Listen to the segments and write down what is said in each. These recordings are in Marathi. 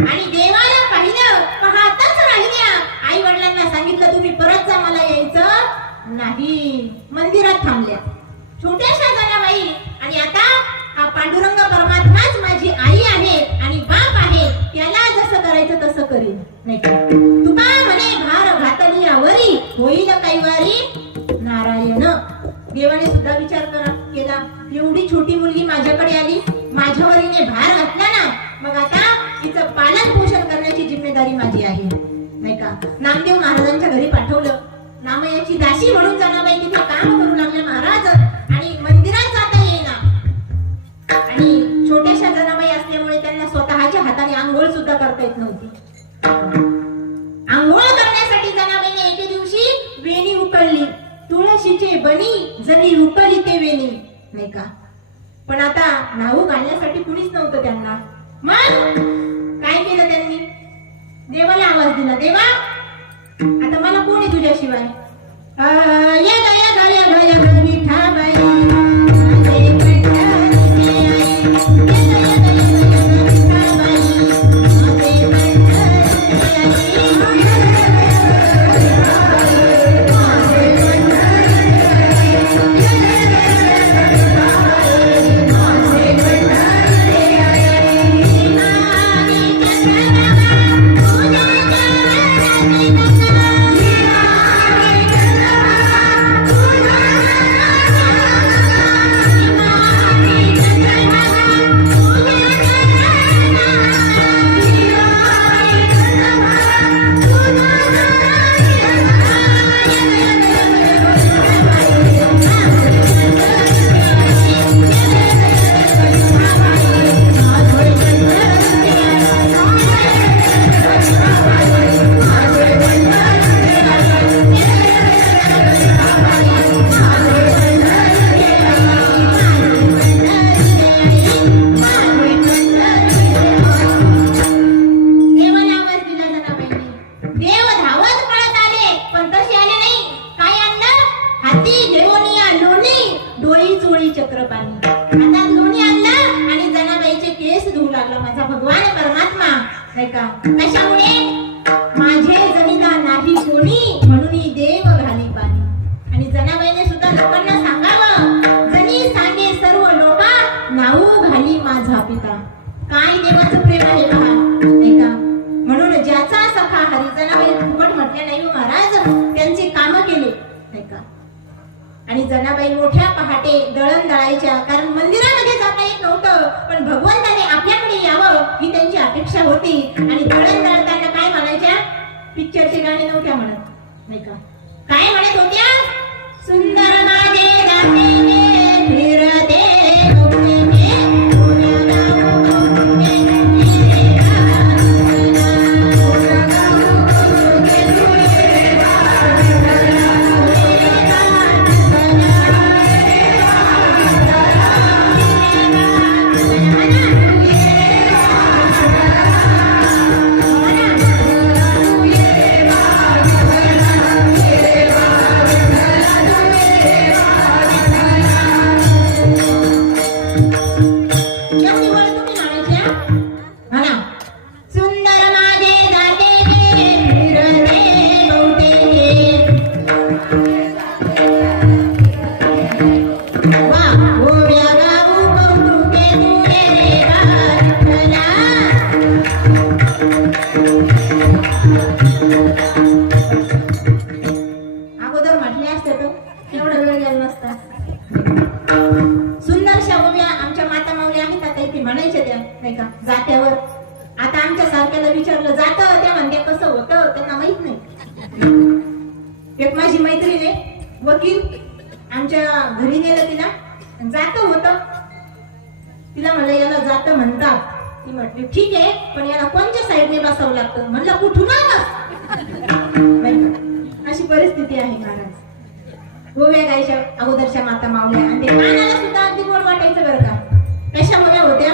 आणि देवाला पाहिलं पाहताच राहिल्या. आई वडिलांना सांगितलं तुम्ही परत जा मला यायचं नाही. मंदिरात थांबल्या. छोट्याशा जनाबाई आणि आता हा पांडुरंग परमात्माच माझी आई आहे आणि बाप आहे त्याला जसं करायचं तसं करीन. नाही का? तुका म्हणे भार घातली आवरी होईल कैवारी नारायण. देवाने सुद्धा विचार करा केला. एवढी छोटी मुलगी माझ्याकडे आली. माझ्यावरीने भार घातला ना मग आता तिचं पालन पोषण करण्याची जिम्मेदारी माझी आहे. नाही का? नामदेव महाराजांच्या घरी पाठवलं. नामयाची दासी म्हणून जनाबाई तिथे काम करू लागले महाराज आणि मंदिरात दिला देवा? आता मला कोणी आहे तुझ्याशिवाय? चक्रपाणी. आता लोणी आणलं आणि जनाबाईचे केस धुवू लागला माझा भगवान परमात्मा. नाही का? कशामुळे? माझे जनीला नाही कोणी म्हणून देव घाली पाणी. आणि जनाबाईने सुद्धा लोकांना सांगावं जनी सांगे सर्व लोका नाऊ घाली माझा पिता. काय देवाचं प्रेम आहे पहा नाही का? म्हणून ज्याचा सखा हरिजनाबाई फुकट म्हटले नाही हो महाराज त्यांची कामं केली नाही का आणि जनाबाई मोठ्या पहाटे दळण दळायच्या कारण मंदिरामध्ये जाता येत नव्हतं पण भगवंताने आपल्याकडे यावं ही त्यांची अपेक्षा होती. आणि दळण दळताना काय म्हणायच्या? पिक्चरचे गाणे नव्हत्या म्हणत. नाही का? काय म्हणत होत्या? सुंदर आमच्या घरी नेलं तिला. जात होत. तिला म्हणलं याला जात म्हणतात. ती म्हटली ठीक आहे पण याला कोणच्या साईडने बसावं लागतं? म्हणलं कुठून अशी परिस्थिती आहे महाराज. गोव्या गायच्या अगोदरच्या माता मावल्या आणि ते कानाला सुद्धा अगदी गोड वाटायचं बरं का? कशामुळे होत्या?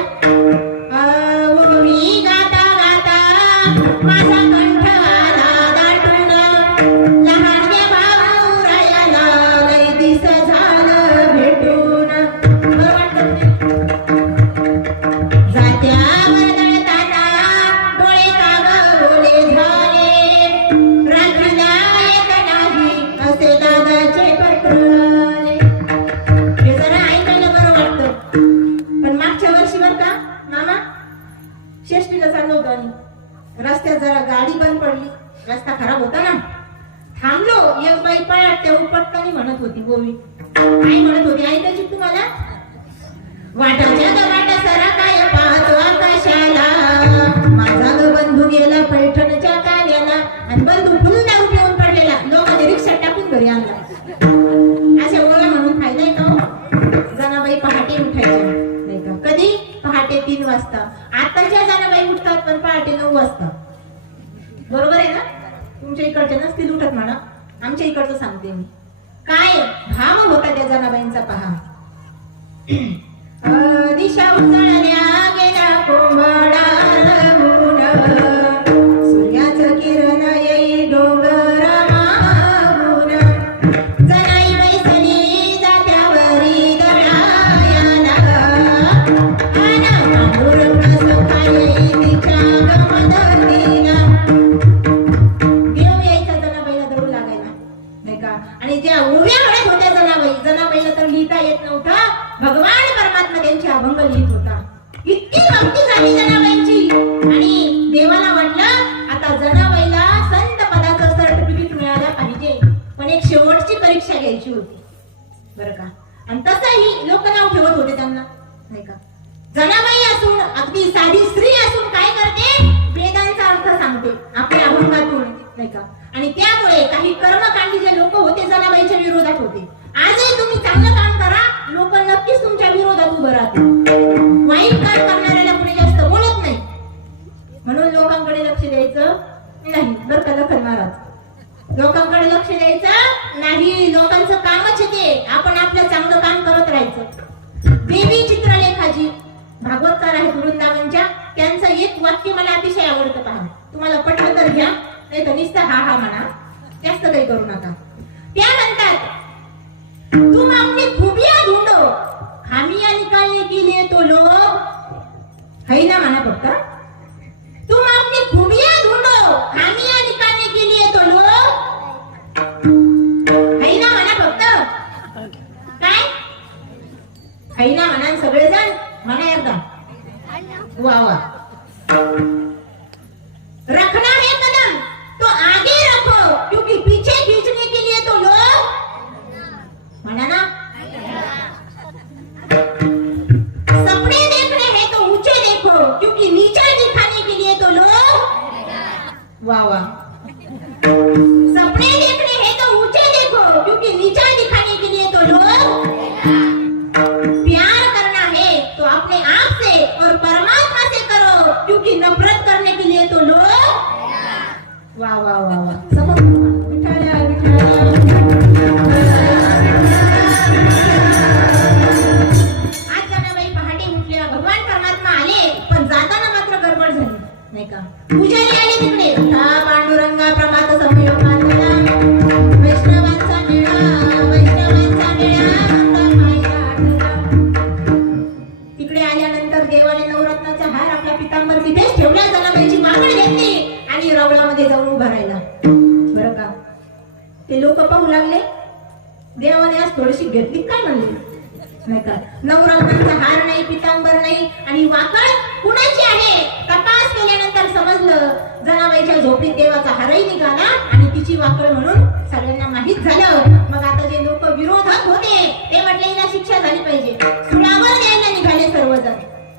आई म्हणत होती ऐकायची तुम्हाला वाटाच्या ग वाटा सरा काय पाहतो आकाशाला? माझा ग बंधू गेला पैठणच्या कार्याला आणि बंधू फुल दारू पिऊन पडलेला. लोकांनी रिक्षा टाकून घरी आणला. अशा ओळा म्हणून फायदा आहे का जनाबाई पहाटे उठायचे नाही का? कधी? पहाटे तीन वाजता. आताच्या जनाबाई उठतात पण पहाटे नऊ वाजता. बरोबर आहे ना? तुमच्या इकडच्या नसतील उठत म्हणा. आमच्या इकडचं सांगते मी. काय? भाव होता त्या जनाबाईंचा पहा. दिशा उजळल्या गेल्या कोंबडालगून सूर्याचं किरण येई डोंगर लिहिता येत नव्हतं. भगवान परमात्मा त्यांची अभंग लिहित होता. इतकी भक्ती झाली जनाबाईंची. आणि देवाला वाटलं आता जनाबाईला संत पदाचं सर्टिफिकेट मिळालं पाहिजे. पण एक शेवटची परीक्षा घ्यायची होती. बरं का? आणि तसंही लोक नाव ठेवत होते त्यांना. नाही का? जनाबाई असून अगदी साधी लोकांकडे लक्ष द्यायचं नाही लोकांचं कामच ते. आपण आपलं चांगलं काम करत राहायचं. देवी चित्रलेखाजी भागवतकार आहेत वृंदावनच्या त्यांचं एक वाक्य मला अतिशय आवडतं पहा. तुम्हाला पटलं तर घ्या नाही तर नुसतं हा हा म्हणा. जास्त काही करू नका. त्या म्हणतात तुम अपनी खुबिया ढूंढो खामिया निकालने के लिए तो लोग है ना म्हणा फक्त? रखना है कदम। तो आगे रखो क्योंकि पीछे खींचने के लिए तो लोग म्हणा ना। सपने देखने हैं तो ऊंचे देखो क्योंकि नीचे दिखाने के लिए तो लोग वाह वाह। का? पुजारी आले तिकडे. हा पांडुरंगा प्रभात संयोग वैष्णवांचा मेळा वैष्णवांचा मेळा तिकडे आल्यानंतर देवाने नवरत्नाचा हार आपला पितांबर तिथेच ठेवला. जनाबाईची मागणी घेतली आणि रवळामध्ये जाऊन उभा राहिला. बरं का? ते लोक पाहू लागले. देवाने आज थोडीशी घेतली काय म्हणले? नाही का नवरत्नांचा हार नाही पितांबर नाही आणि वाकळ कुणाची आहे? तपास केल्यानंतर समजलं जनाबाईच्या झोपडीत देवाचा हारही निघाला आणि तिची वाकळ म्हणून सगळ्यांना माहीत झालं. मग आता जे लोक विरोधक होते ते म्हटले हिला शिक्षा झाली पाहिजे. सुनावर द्यायला निघाले सर्वजण.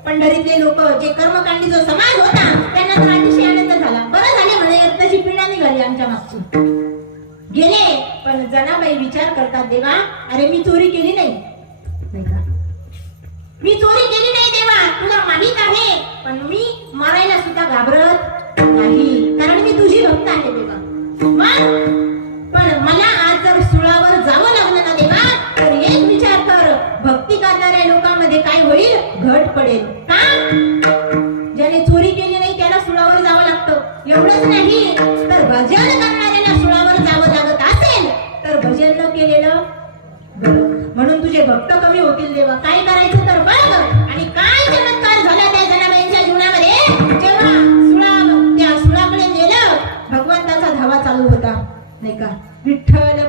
पंढरीतले लोक जे कर्मकांडी जो समाज होता त्यांना तर अतिशय आनंद झाला. बरं झाले म्हणे त्याची पीडा निघाली आमच्या मागची. गेले पण जनाबाई विचार करतात देवा अरे मी चोरी केली नाही. मी चोरी केली नाही देवा तुला माहीत आहे. पण मी मरायला सुद्धा घाबरत नाही. कारण मी तुझी भक्त आहे देवा. पण मला आज जर सुळावर जावं लागलं ना देवा तर एक विचार कर. भक्ती करणाऱ्या लोकांमध्ये काय होईल? घट पडेल. का? ज्याने चोरी केली नाही त्याला सुळावर जावं लागतं. एवढंच नाही. तर भजन करणाऱ्याला सुळावर जावं लागत असेल तर भजन न केलेलं म्हणून तुझे भक्त कमी होतील देवा. काय करायचं?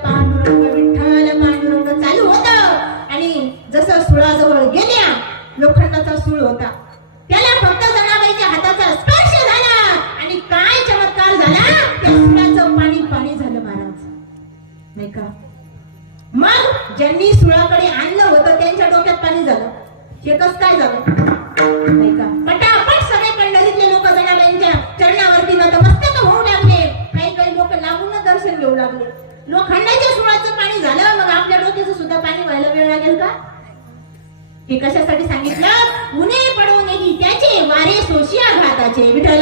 पांडुरंग विठ्ठल पांडुरंग चालू होत. आणि जसं सुळाजवळ गेल्या लोखंडाचा सुळ होता. त्याला फक्त जनाबाईच्या हाताचा स्पर्श झाला. आणि काय चमत्कार झाला? त्या सुळाचं पाणी पाणी झालं महाराज. नाही का? मग ज्यांनी सुळाकडे आणलं होतं त्यांच्या डोक्यात पाणी झालं. हे कस काय झालं? नाही का? पटापट सगळे पंढरीतले लोक जनाबाईंच्या चरणावरती नतमस्तक होऊ लागले. काही काही लोक लागून दर्शन घेऊ लागले. लोखंडाच्या सुळाचं पाणी झालं मग आपल्या डोक्याचं सुद्धा पाणी व्हायला वेळ लागेल का? हे कशासाठी सांगितलं? उन्हे पडवून त्याचे वारे सोशी आघाताचे विठ्ठल.